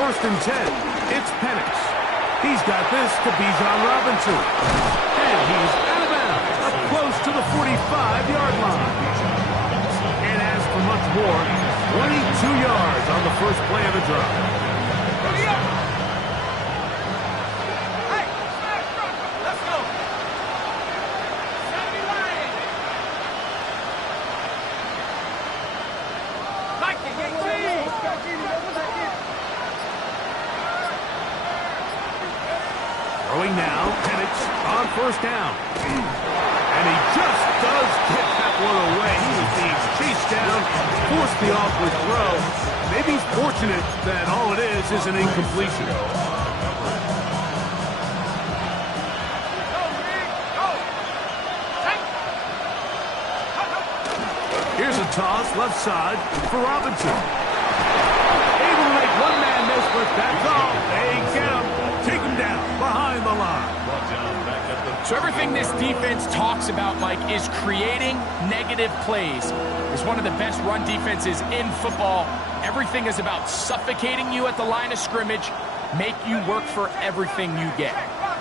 first and 10. It's Penix. He's got this to Bijan Robinson. And he's out of bounds, up close to the 45-yard line. And as for much more, 22 yards on the first play of the drive. Throwing now, Penix on first down. And he just does get that one away. He was being chased down, forced the awkward throw. Maybe he's fortunate that all it is an incompletion. Here's a toss left side for Robinson. Able to make one man miss, but that's all. They get him. Take him down behind the line. So everything this defense talks about, Mike, is creating negative plays. It's one of the best run defenses in football. Everything is about suffocating you at the line of scrimmage, make you work for everything you get.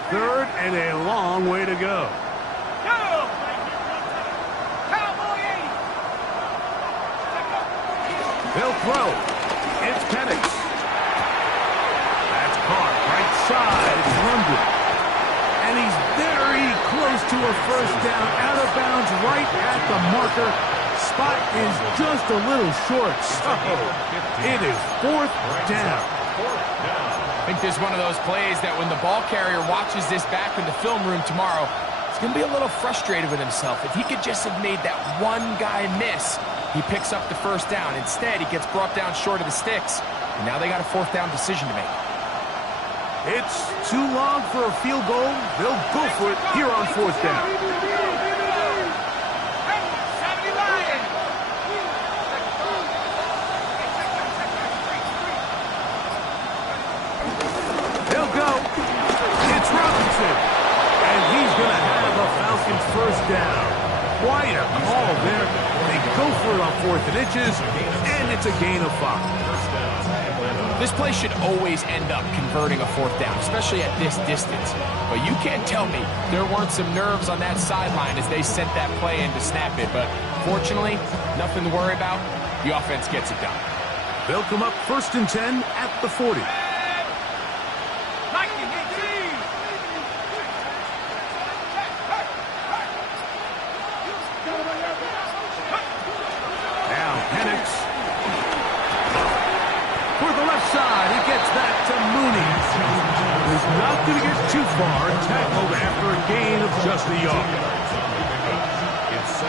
Third and a long way to go. They'll throw. It's Penix. That's caught right side. London. And he's very close to a first down. Out of bounds right at the marker. Spot is just a little short. So it is fourth down. I think this is one of those plays that when the ball carrier watches this back in the film room tomorrow, he's going to be a little frustrated with himself. If he could just have made that one guy miss, he picks up the first down. Instead, he gets brought down short of the sticks. And now they got a fourth down decision to make. It's too long for a field goal. They'll go for it here on fourth down. They'll go. It's Robinson. And he's going to have a Falcons first down. Quite a call there. They go for it on fourth and inches, and it's a gain of 5. This play should always end up converting a fourth down, especially at this distance. But you can't tell me there weren't some nerves on that sideline as they sent that play in to snap it. But fortunately, nothing to worry about. The offense gets it done. They'll come up first and 10 at the 40. Now Penix. For the left side, he gets that to Mooney. He's not going to get too far, tackled after a gain of just a yard. It's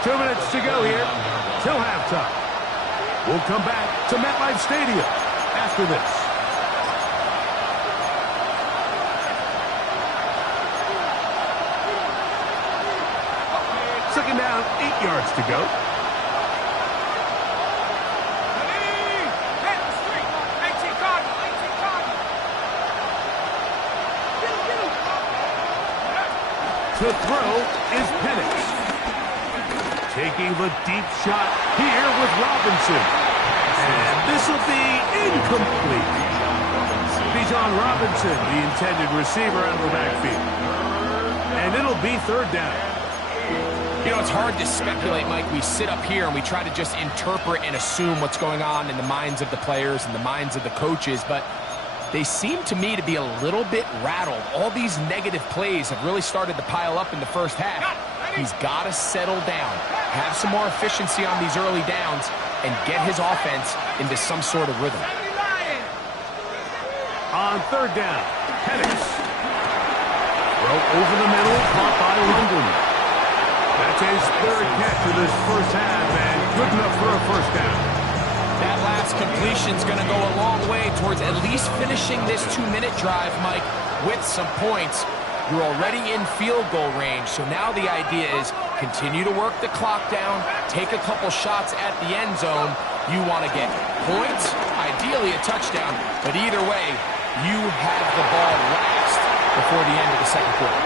2 minutes to go here till halftime. We'll come back to MetLife Stadium after this. Second down, 8 yards to go. To throw is Penix. Taking the deep shot here with Robinson. And this will be incomplete. Bijan Robinson, the intended receiver out of the backfield. And it'll be third down. You know, it's hard to speculate, Mike. We sit up here and we try to just interpret and assume what's going on in the minds of the players and the minds of the coaches, but they seem to me to be a little bit rattled. All these negative plays have really started to pile up in the first half. He's got to settle down, have some more efficiency on these early downs, and get his offense into some sort of rhythm. On third down, Penix. Throw over the middle, caught by London. That's his third catch of this first half, and good enough for a first down. That last completion's going to go a long way towards at least finishing this 2-minute drive, Mike, with some points. You're already in field goal range, so now the idea is continue to work the clock down, take a couple shots at the end zone. You want to get points, ideally a touchdown, but either way, you have the ball last before the end of the second quarter.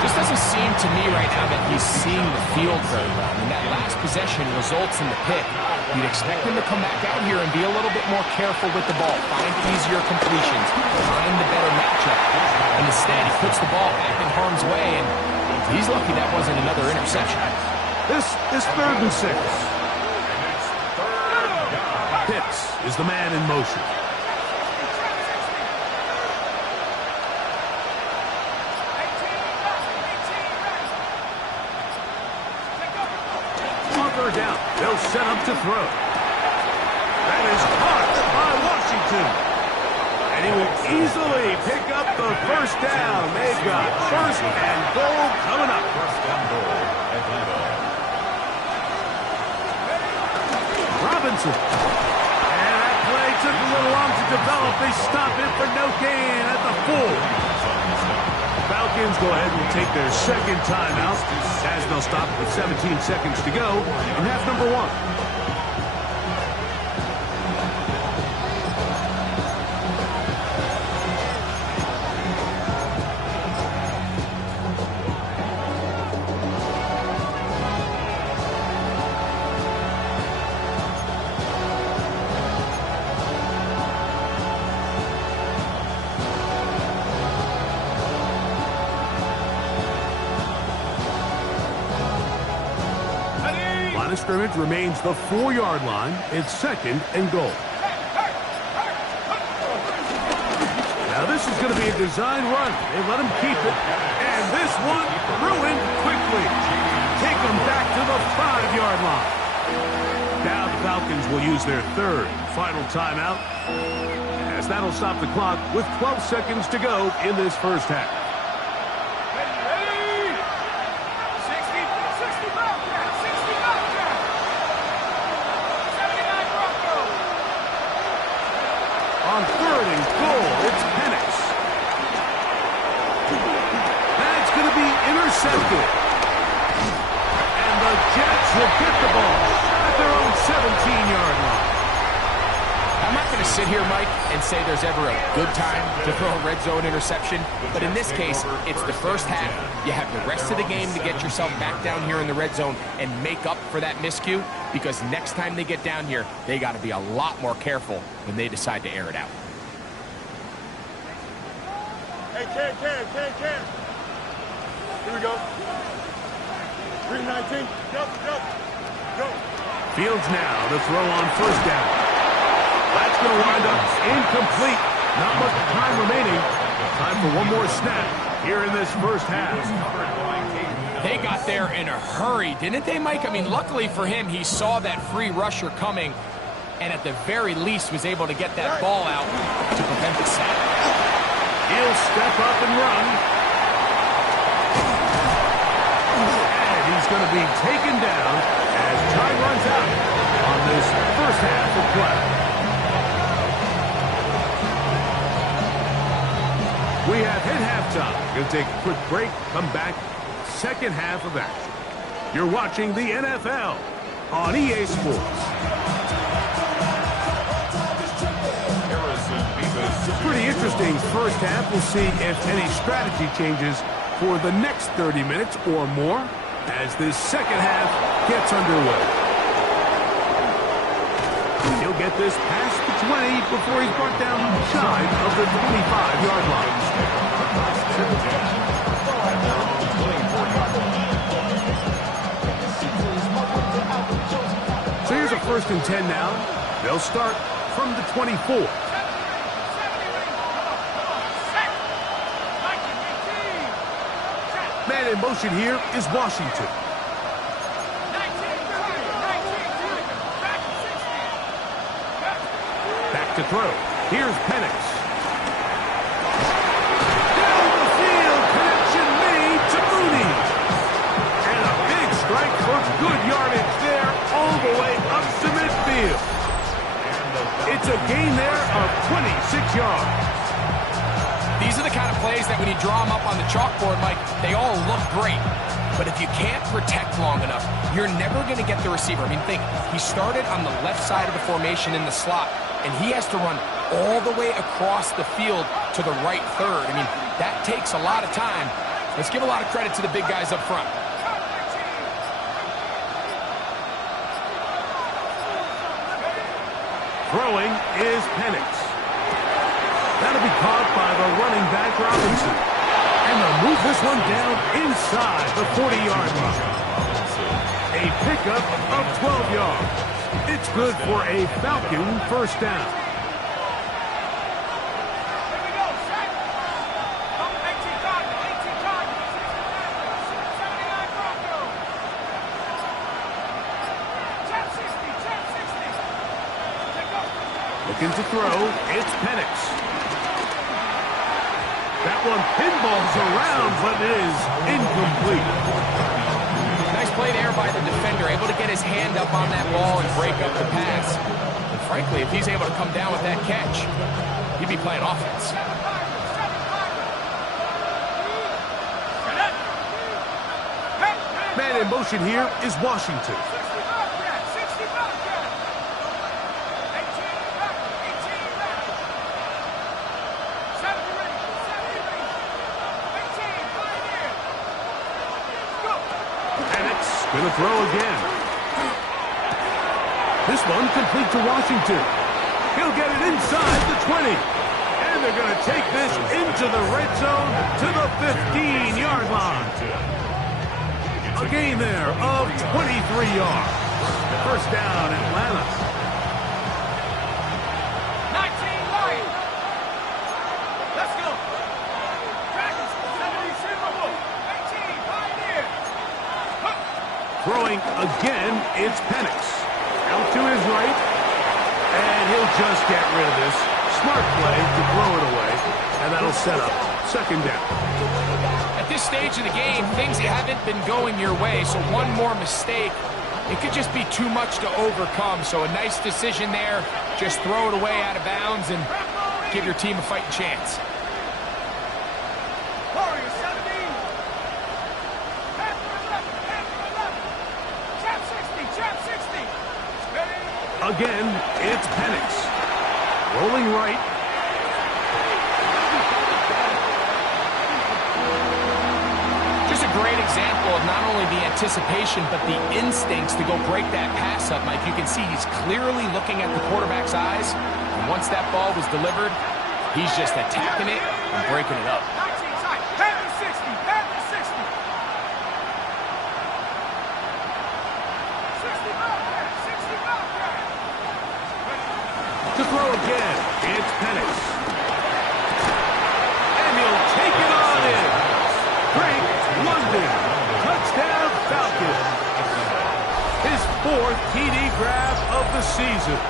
Just doesn't seem to me right now that he's seeing the field very well. I mean, that last possession results in the pick. You'd expect him to come back out here and be a little bit more careful with the ball, find easier completions, find the better matchup. And instead, he puts the ball back in harm's way, and he's lucky that wasn't another interception. This is 3rd and 6. Pitts is the man in motion. Down. They'll set up to throw. That is caught by Washington. And he will easily pick up the first down. They've got 1st and goal coming up. Robinson. And that play took a little long to develop. They stop it for no gain at the 4. Falcons go ahead and take their 2nd timeout as they'll stop with 17 seconds to go in half number 1. Line of scrimmage remains the 4-yard line. It's 2nd and goal. Now this is going to be a design run. They let him keep it. And this one ruined quickly. Take him back to the 5-yard line. Now the Falcons will use their 3rd final timeout, as that'll stop the clock with 12 seconds to go in this first half. On 3rd and goal, it's Penix. That's going to be intercepted. And the Jets will get the ball at their own 17-yard line. I'm not going to sit here, Mike, and say there's ever a good time to throw a red zone interception, but in this case, it's the first half. You have the rest of the game to get yourself back down here in the red zone and make up for that miscue, because next time they get down here, they got to be a lot more careful when they decide to air it out. Hey, Cam. Here we go. 319. Go. Fields now to throw on 1st down. That's going to wind up incomplete. Not much time remaining. Time for one more snap here in this first half. They got there in a hurry, didn't they, Mike? I mean, luckily for him, he saw that free rusher coming, and at the very least was able to get that ball out to prevent the sack. He'll step up and run. And he's going to be taken down as time runs out on this first half of play. We have hit halftime. Going to take a quick break, come back, 2nd half of action. You're watching the NFL on EA Sports. Pretty interesting first half. We'll see if any strategy changes for the next 30 minutes or more as this 2nd half gets underway. He'll get this past the 20 before he's brought down shy of the 25-yard line. So here's a 1st and 10 now. They'll start from the 24. Man in motion here is Washington. Back to throw. Here's Penix. Down the field, connection made to Mooney. And a big strike for good yardage there all the way up to midfield. It's a gain there of 26 yards. These are the kind of plays that when you draw them up on the chalkboard, Mike, they all look great. But if you can't protect long enough, you're never going to get the receiver. I mean, think, he started on the left side of the formation in the slot, and he has to run all the way across the field to the right third. I mean, that takes a lot of time. Let's give a lot of credit to the big guys up front. Throwing is Penix. That'll be caught by the running back Robinson. And they'll move this one down inside the 40-yard line. A pickup of 12 yards. It's good for a Falcon first down. Looking to throw, it's Penix. That one pinballs around, but it is incomplete. Nice play there by the defender, able to get his hand up on that ball and break up the pass. And frankly, if he's able to come down with that catch, he'd be playing offense. Man in motion here is Washington. Going to throw again. This one complete to Washington. He'll get it inside the 20. And they're going to take this into the red zone to the 15-yard line. A gain there of 23 yards. First down, Atlanta. 19 line. Let's go. Dragons, 70 18, Pioneer. Throwing again, it's Penix. Out to his right. And he'll just get rid of this. Smart play to throw it away. And that'll set up second down. At this stage of the game, things haven't been going your way, so one more mistake, it could just be too much to overcome. So a nice decision there. Just throw it away out of bounds and give your team a fighting chance. Again, it's Penix. Rolling right. Just a great example of not only the anticipation, but the instincts to go break that pass up, Mike. You can see he's clearly looking at the quarterback's eyes. And once that ball was delivered, he's just attacking it and breaking it up. To throw again, it's Penix. And he'll take it on in. Drake London, touchdown Falcons. His fourth TD grab of the season.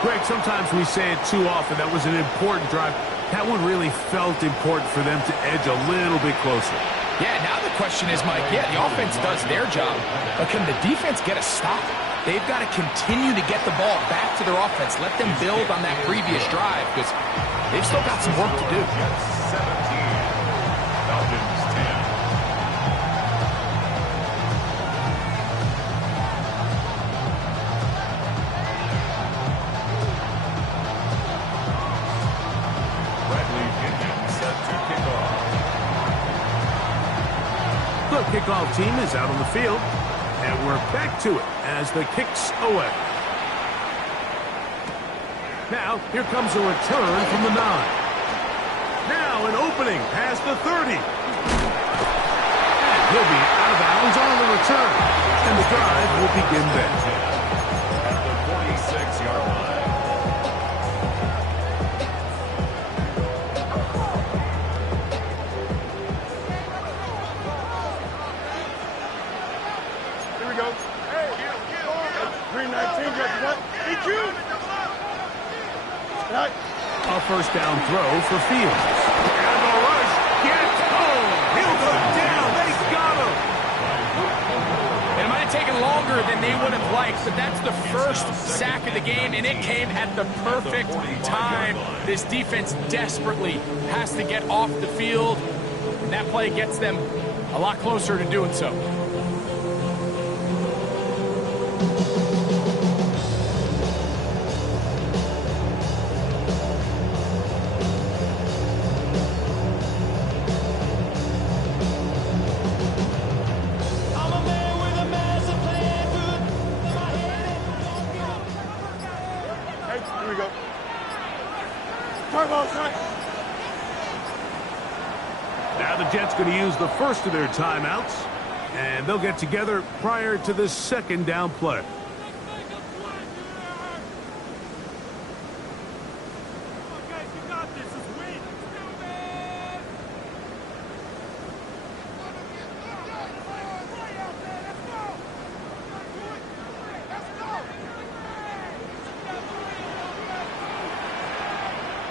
Greg, sometimes we say it too often. That was an important drive. That one really felt important for them to edge a little bit closer. Yeah, now the question is, Mike, the offense does their job, but can the defense get a stop? They've got to continue to get the ball back to their offense. Let them build on that previous drive because they've still got some work to do. 17, Falcons 10. Bradley Pinion set to kick off. The kickoff team is out on the field. And we're back to it as the kick's away. Now, here comes a return from the 9. Now, an opening past the 30. And he'll be out of bounds on the return. And the drive will begin then. At the 46-yard line. A first down throw for Fields. And the rush gets home. He'll go down. They got him. It might have taken longer than they would have liked, but that's the first sack of the game, and it came at the perfect time. This defense desperately has to get off the field, and that play gets them a lot closer to doing so. Now the Jets going to use the first of their timeouts, and they'll get together prior to the second down play.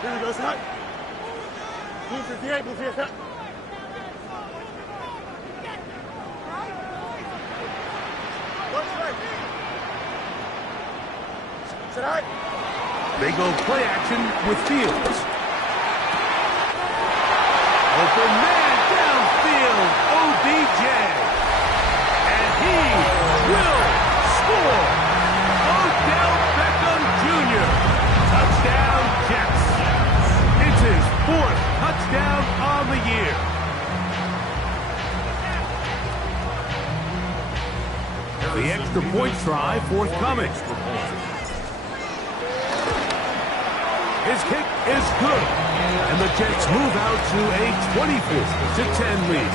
Here we go, son. They go play action with Fields. Open man downfield, OBJ. And he will score. Odell Beckham Jr. Touchdown Jets. It's his 4th touchdown on the year. The extra point try forthcoming. His kick is good, and the Jets move out to a 24-10 lead.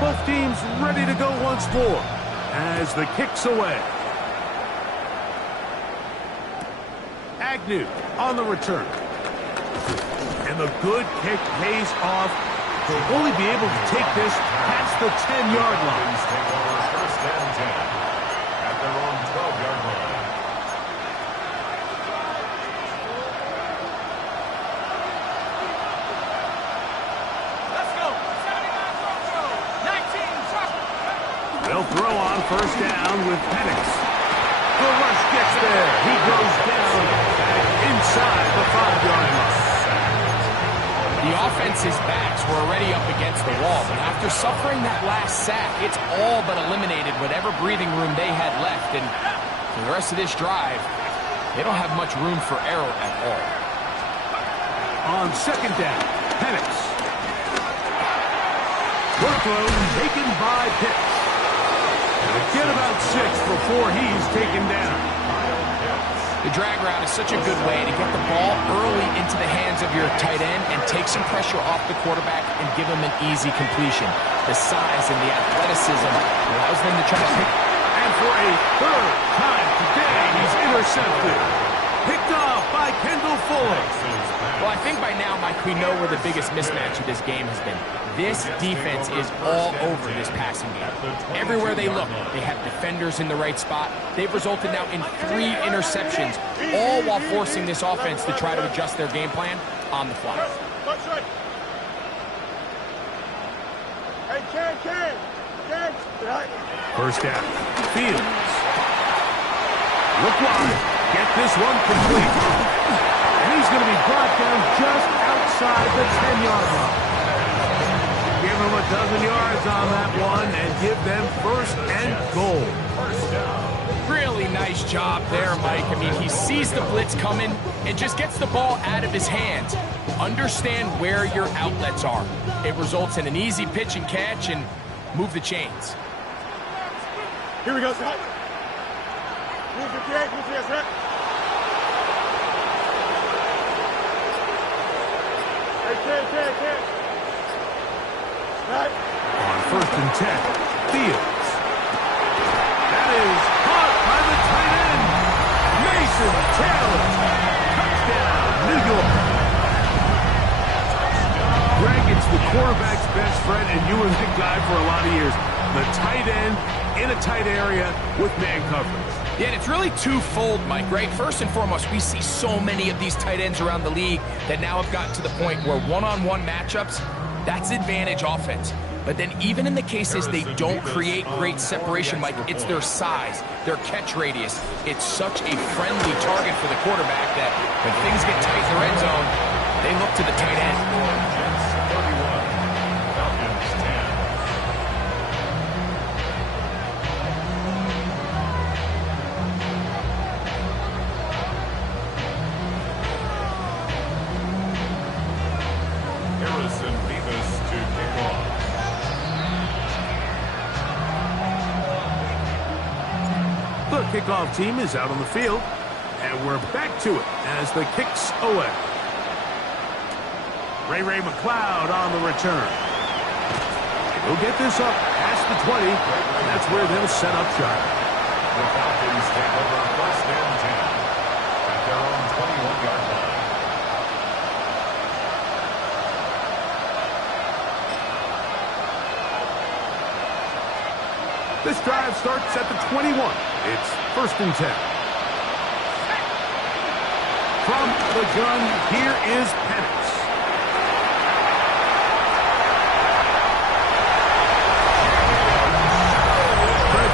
Both teams ready to go once more as the kick's away. Agnew on the return. And the good kick pays off. They'll only be able to take this past the 10-yard line. Take over first and 10 at their own 12-yard line. Let's go. 19. They'll throw on first down with Penix. The rush gets there. He goes down inside the 5-yard line. The offense's backs were already up against the wall, but after suffering that last sack, it's all but eliminated whatever breathing room they had left, and for the rest of this drive, they don't have much room for error at all. On second down, Penix. Workload taken by Pitts. Get about 6 before he's taken down. The drag route is such a good way to get the ball early into the hands of your tight end and take some pressure off the quarterback and give him an easy completion. The size and the athleticism allows them to try to pick. And for a 3rd time today, he's intercepted. Picked off by Kendall Fuller. Well, I think by now, Mike, we know where the biggest mismatch of this game has been. This defense is all over this passing game. Everywhere they look, they have defenders in the right spot. They've resulted now in 3 interceptions, all while forcing this offense to try to adjust their game plan on the fly. First down, Fields. Look wide. Get this one complete. And he's going to be brought down just outside the 10-yard line. Give them a dozen yards on that one and give them 1st and goal. Really nice job there, Mike. I mean, he sees the blitz coming and just gets the ball out of his hands. Understand where your outlets are. It results in an easy pitch and catch and move the chains. Here we go, son. Move the kick, move the set. Hey, right. On 1st and 10, Fields. That is caught by the tight end, Mason Taylor. Touchdown, New York. Greg, it's the quarterback's best friend, and you were the guy for a lot of years. The tight end in a tight area with man coverage. Yeah, and it's really twofold, Mike, right? First and foremost, we see so many of these tight ends around the league that now have gotten to the point where one-on-one matchups, that's advantage offense. But then even in the cases they don't create great separation, Mike, it's their size, their catch radius. It's such a friendly target for the quarterback that when things get tight in the red zone, they look to the tight end. kickoff team is out on the field. And we're back to it as the kick's away. Ray McLeod on the return. He'll get this up past the 20. That's where they'll set up shop. The Falcons take over first and 10 at their own 21-yard line. This drive starts at the 21. It's first and 10. From the gun, here is Penix.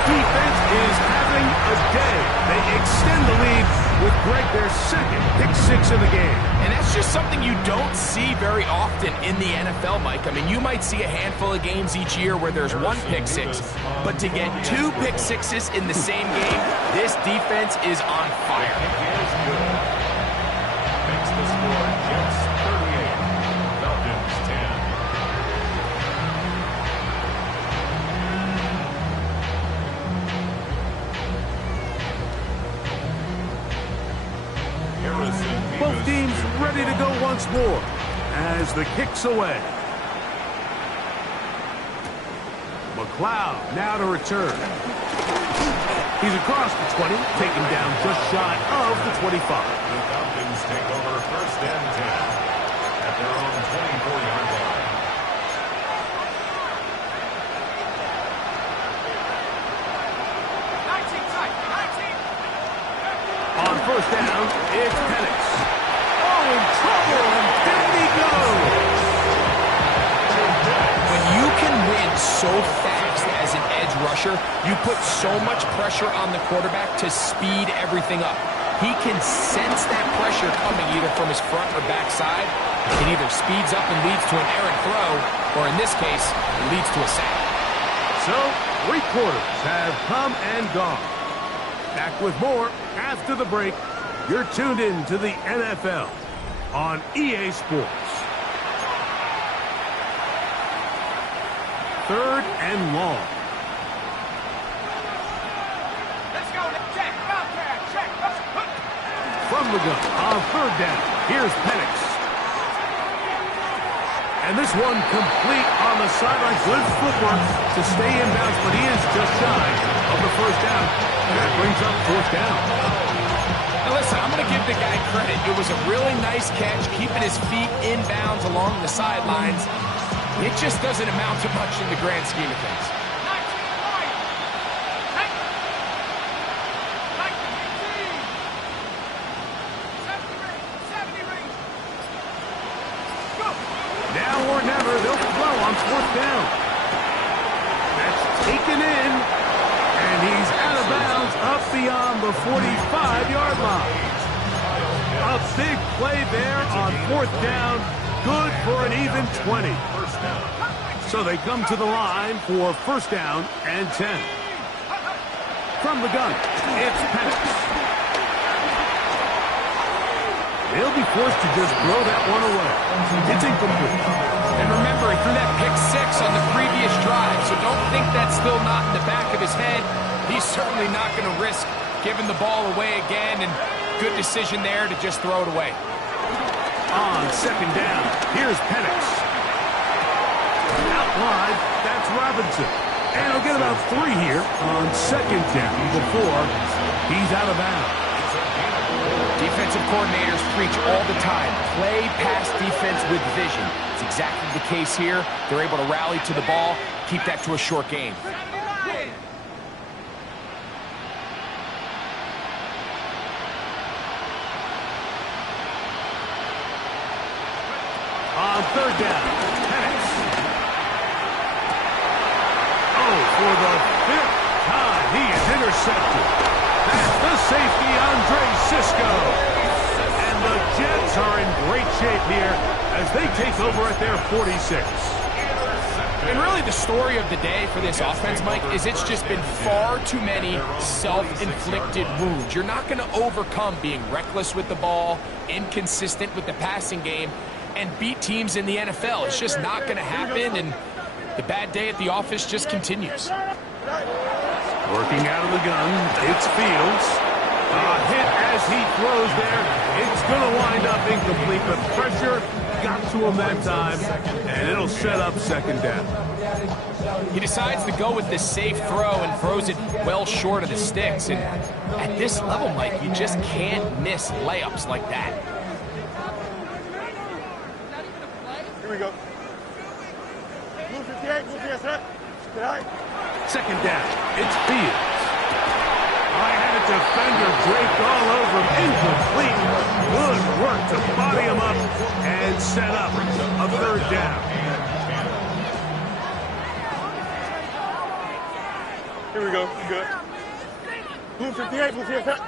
Defense is having a day. They extend the lead with Greg, their second pick six of the game. And that's just something you don't see very often in the NFL, Mike. I mean, you might see a handful of games each year where there's one pick six, but to get two pick sixes in the same game, this defense is on fire. Is good. Makes the score Jets 38, Falcons 10. Both teams ready to go once more as the kick's away. McLeod now to return. He's across the 20, taken down just shy of the 25. The Falcons take over first and 10 at their own 24-yard line. On first down, it's Penix. Oh, in trouble, and down he goes. When you can win so fast as an edge rusher, you put so much pressure on the quarterback to speed everything up. He can sense that pressure coming either from his front or back side. It either speeds up and leads to an errant throw, or in this case, it leads to a sack. So, 3 quarters have come and gone. Back with more after the break. You're tuned in to the NFL on EA Sports. Third and long. Let's go. Check. Check. From the gun on third down. Here's Penix. And this one complete on the sideline. Good footwork to stay in bounds, but he is just shy of the first down. That brings up fourth down. Now listen, I'm going to give the guy credit. It was a really nice catch, keeping his feet in bounds along the sidelines. It just doesn't amount to much in the grand scheme of things. Now or never, they'll throw on fourth down. That's taken in, and he's out of bounds up beyond the 45-yard line. A big play there on fourth down, good for an even 20. So they come to the line for first down and 10. From the gun, it's Penix. They'll be forced to just throw that one away. It's incomplete. And remember, he threw that pick six on the previous drive, so don't think that's still not in the back of his head. He's certainly not going to risk giving the ball away again, and good decision there to just throw it away. On second down, here's Penix. Out wide, that's Robinson. And he'll get about 3 here on second down before he's out of bounds. Defensive coordinators preach all the time, play pass defense with vision. It's exactly the case here. They're able to rally to the ball, keep that to a short game. On third down, Penix. Oh, for the 5th time, he is intercepted. That's the safety, Andre Cisco. And the Jets are in great shape here as they take over at their 46. And really the story of the day for this offense, Mike, is it's just been far too many self-inflicted wounds. You're not going to overcome being reckless with the ball, inconsistent with the passing game, and beat teams in the NFL. It's just not going to happen, and the bad day at the office just continues. Working out of the gun, it's Fields. A hit as he throws there. It's going to wind up incomplete, but pressure got to him that time, and it'll set up second down. He decides to go with the safe throw and throws it well short of the sticks. And at this level, Mike, you just can't miss layups like that. Here we go. Move 58, move 58, set. Get out. Second down, it's Fields. I had a defender draped all over him. Incomplete. Good work to body him up and set up a third down. Here we go. Good. Move 58, move 58, set.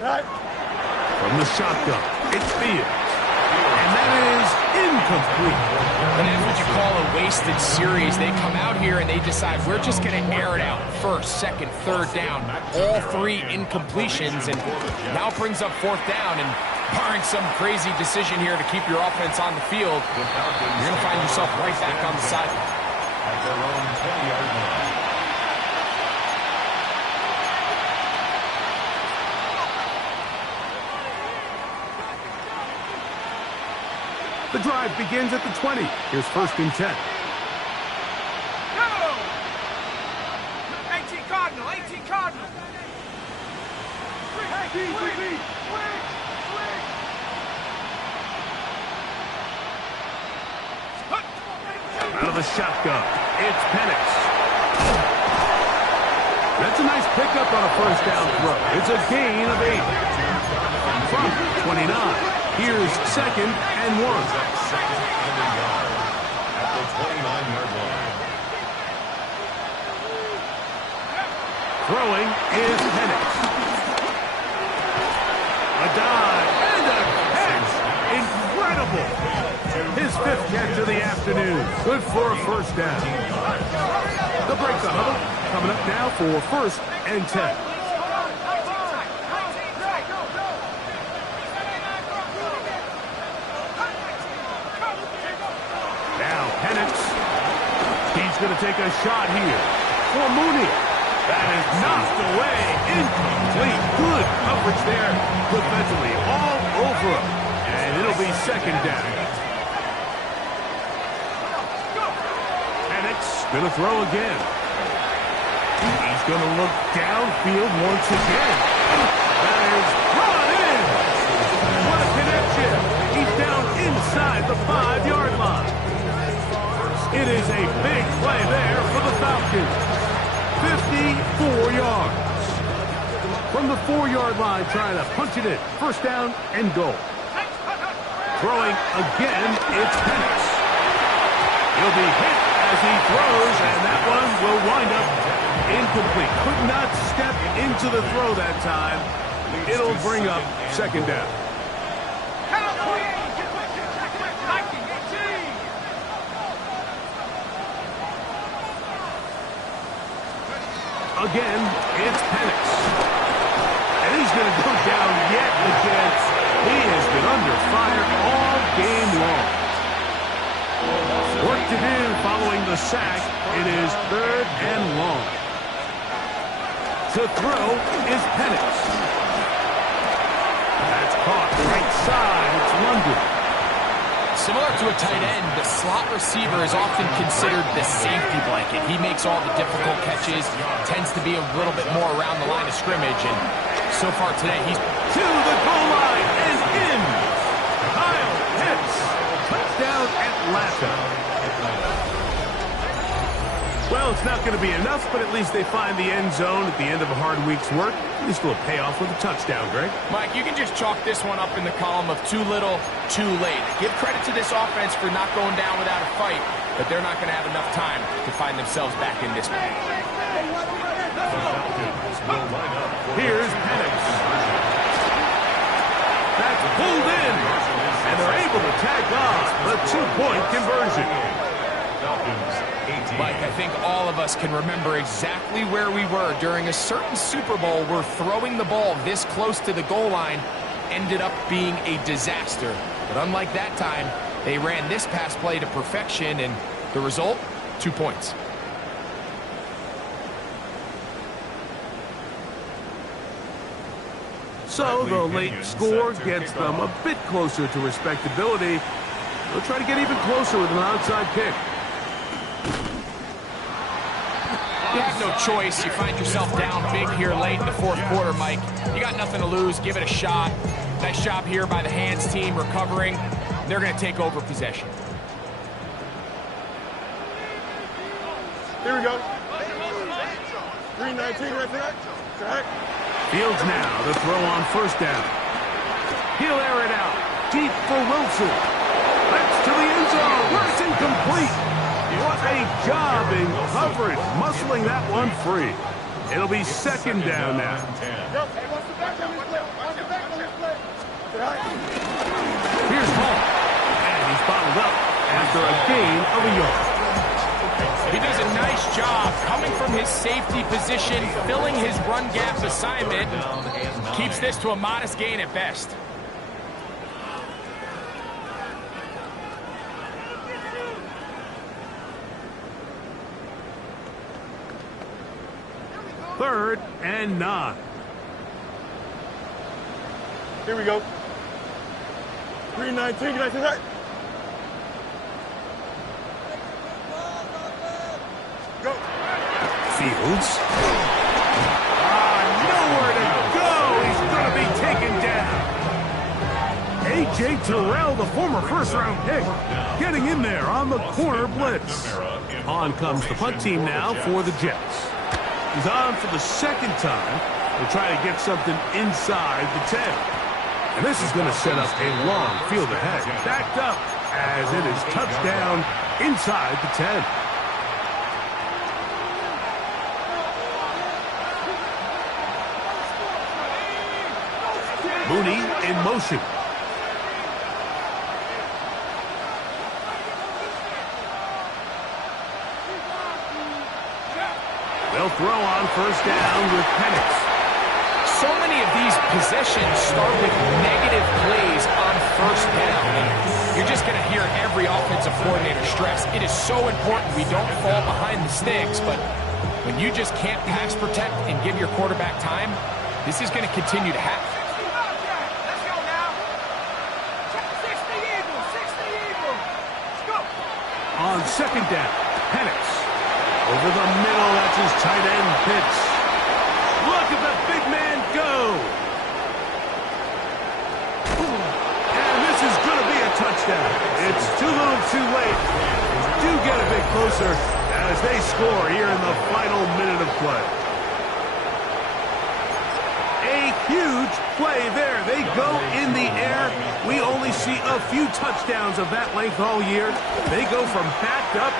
Right. From the shotgun, it's Fields. And that is incomplete. And that's what you call a wasted series. They come out here and they decide we're just going to air it out. First, second, third down. All three incompletions, and now brings up fourth down. And barring some crazy decision here to keep your offense on the field, you're going to find yourself right back on the sideline. At their own 20-yard line. The drive begins at the 20. Here's first and 10. Go! 18 Cardinal, 18 Cardinal. Out of the shotgun, it's Penix. That's a nice pickup on a first down throw. It's a gain of 8. From 29, here's second and 1. Second and a yard at the 29-yard line. Throwing is Penix. A dive and a catch. Incredible. His fifth catch of the afternoon. Good for a first down. The break the huddle. Coming up now for first and 10. Now Penix. He's going to take a shot here for Mooney. That is knocked away. Incomplete. Good coverage there defensively. All over him. And it'll be second down. Penix going to throw again. He's going to look downfield once again. That is brought in. What a connection. He's down inside the 5-yard line. It is a big play there for the Falcons. 54 yards. From the 4-yard line, trying to punch it in. First down and goal. Throwing again, it's Penix. He'll be hit as he throws, and that one will wind up incomplete. Could not step into the throw that time. It'll bring up second down. Again, it's Penix. And he's going to go down yet again. He has been under fire all game long. Work to do following the sack. It is third and long. To throw is Penix. That's caught right side. It's London. Similar to a tight end, the slot receiver is often considered the safety blanket. He makes all the difficult catches, tends to be a little bit more around the line of scrimmage, and so far today he's to the goal line and in. Kyle Pitts. Touchdown Atlanta. Well, it's not going to be enough, but at least they find the end zone at the end of a hard week's work. At least it'll pay off with a touchdown, Greg. Mike, you can just chalk this one up in the column of too little, too late. Give credit to this offense for not going down without a fight, but they're not going to have enough time to find themselves back in this one. Here's Penix. That's pulled in, and they're able to tag on the 2-point conversion. Mike, I think all of us can remember exactly where we were during a certain Super Bowl where throwing the ball this close to the goal line ended up being a disaster. But unlike that time, They ran this pass play to perfection, and the result, 2 points. So the late score gets them a bit closer to respectability. They'll try to get even closer with an outside kick. You have no choice. You find yourself down big here late in the fourth quarter, Mike. You got nothing to lose. Give it a shot. Nice job here by the hands team recovering. They're going to take over possession. Here we go. 3-19 right there. Track. Fields now to throw on first down. He'll air it out. Deep for Wilson. That's to the end zone. Where it's incomplete. What a job in coverage, muscling that one free. It'll be second down now. Here's Hall. And he's bottled up after a gain of a yard. He does a nice job coming from his safety position, filling his run gap assignment, keeps this to a modest gain at best. Third and 9. Here we go. 3-19, can I see that? Go. Fields. Nowhere to go. He's going to be taken down. A.J. Terrell, the former first-round pick, getting in there on the corner blitz. On comes the punt team now for the Jets. He's on for the second time. They'll try to get something inside the 10. And this is going to set up a long field ahead. Backed up as it is touchdown inside the 10. Mooney in motion. They'll throw on first down with Penix. So many of these possessions start with negative plays on first down. And you're just going to hear every offensive coordinator stress. It is so important we don't fall behind the sticks, but when you just can't pass protect and give your quarterback time, this is going to continue to happen. Let's go now. 60 Eagles, 60 Eagles. Let's go. On second down, Penix. Over the middle, that's his tight end pitch. Look at the big man go. And this is going to be a touchdown. It's too little too late. Do get a bit closer as they score here in the final minute of play. A huge play there. They go in the air. We only see a few touchdowns of that length all year. They go from backed up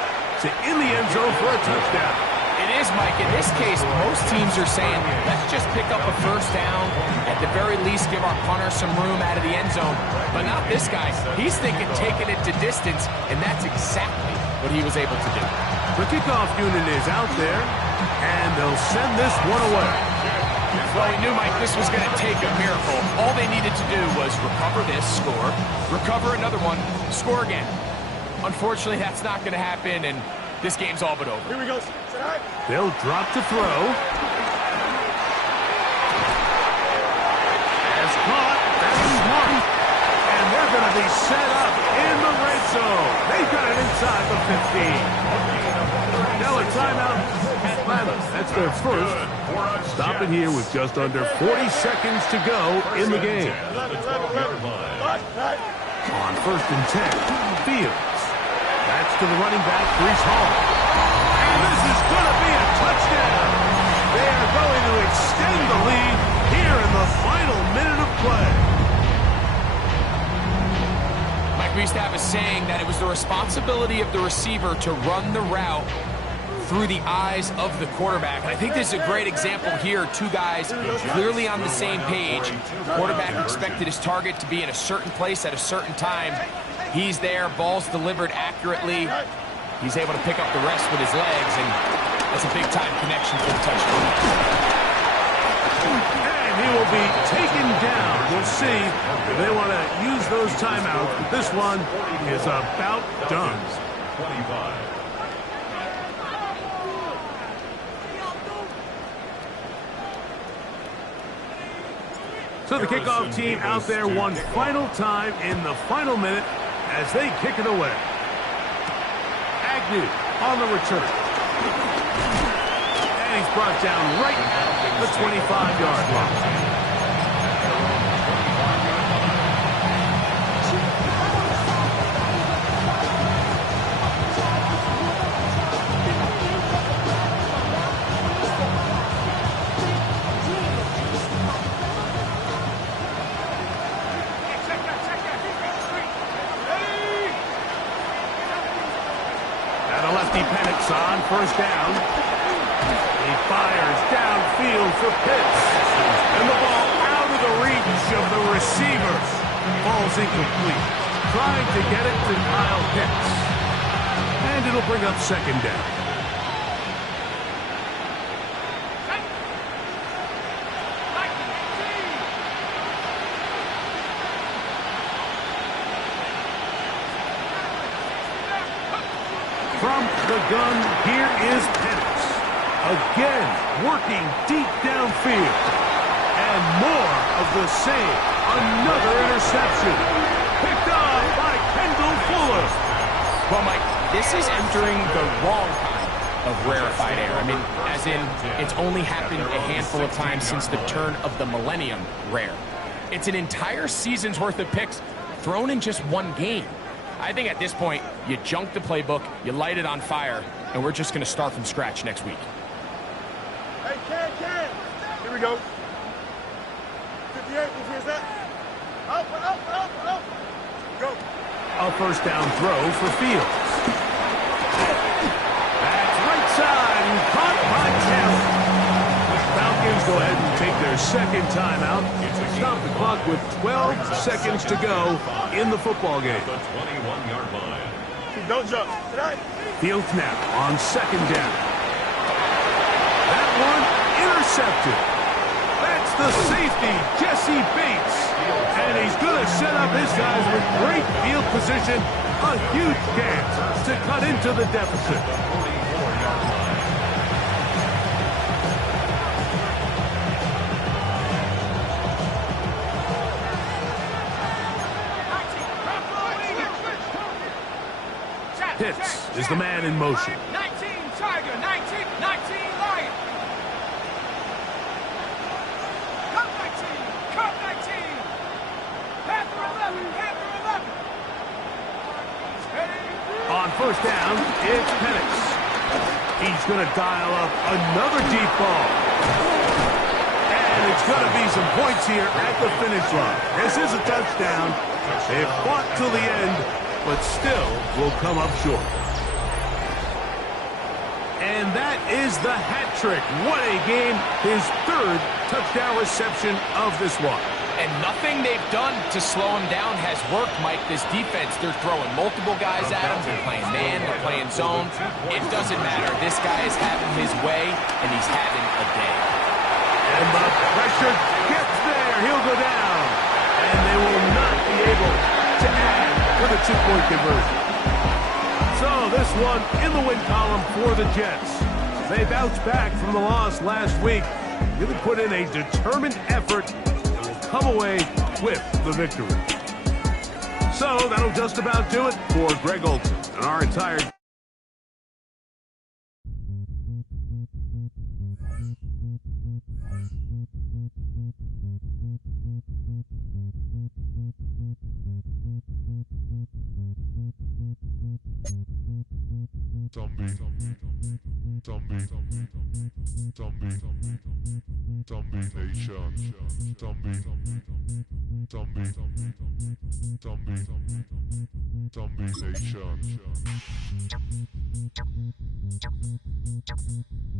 to in the end zone for a touchdown. It is, Mike. In this case, most teams are saying, let's just pick up a first down. At the very least, give our punter some room out of the end zone. But not this guy. He's thinking taking it to distance, and that's exactly what he was able to do. The kickoff unit is out there, and they'll send this one away. Well, we knew, Mike, this was going to take a miracle. All they needed to do was recover this, score, recover another one, score again. Unfortunately, that's not going to happen, and this game's all but over. Here we go. They'll drop to throw. As caught, that's smart. And they're going to be set up in the red zone. They've got it inside the 15. Now a timeout. Atlanta, that's their first. Stopping here with just under 40 seconds to go in the game. On first and 10, Fields. That's to the running back, Breece Hall. And this is going to be a touchdown. They are going to extend the lead here in the final minute of play. Mike, we used to have a saying that it was the responsibility of the receiver to run the route through the eyes of the quarterback. And I think this is a great example here. Two guys clearly on the same page. The quarterback expected his target to be in a certain place at a certain time. He's there, ball's delivered accurately. He's able to pick up the rest with his legs, and that's a big-time connection for the touchdown. And will be taken down. We'll see if they want to use those timeouts. But this one is about done. 25. So the kickoff team out there one final time in the final minute as they kick it away. Agnew on the return. And he's brought down right at the 25-yard line. On first down. He fires downfield for Pitts. And the ball out of the reach of the receiver. Falls incomplete. Trying to get it to Kyle Pitts. And it'll bring up second down. From the gun, here is Pitts. Again, working deep downfield. And more of the same. Another interception. Picked up by Kendall Fuller. Well, Mike, this is entering the wrong kind of rarefied air. I mean, as in, it's only happened a handful of times since the turn of the millennium rare. It's an entire season's worth of picks thrown in just one game. I think at this point, you junk the playbook, you light it on fire, and we're just going to start from scratch next week. Hey, Ken. Here we go. 58, who is that? Up. Go. A first down throw for Fields. That's right side and caught by Taylor. Falcons go ahead and take their second timeout. Stop the clock with 12 seconds to go in the football game. The 21-yard line. Don't jump. Fields now on second down. That one intercepted. That's the safety, Jesse Bates. And he's going to set up his guys with great field position. A huge chance to cut into the deficit. 44-yard line. Pitts is the man in motion. 19 Tiger, 19 Lion. Cut 19. Panther 11. On first down, it's Penix. He's going to dial up another deep ball. And it's going to be some points here at the finish line. This is a touchdown. They fought till the end, but still will come up short. And that is the hat trick. What a game. His third touchdown reception of this one. And nothing they've done to slow him down has worked, Mike. This defense, they're throwing multiple guys at him. They're playing man, they're playing zone. It doesn't matter. This guy is having his way, and he's having a day. And the pressure gets there. He'll go down. And they will not be able to add with a two-point conversion. So this one in the win column for the Jets. They bounced back from the loss last week. Really put in a determined effort and will come away with the victory. So that'll just about do it for Greg Olson and our entire Zombie Nation.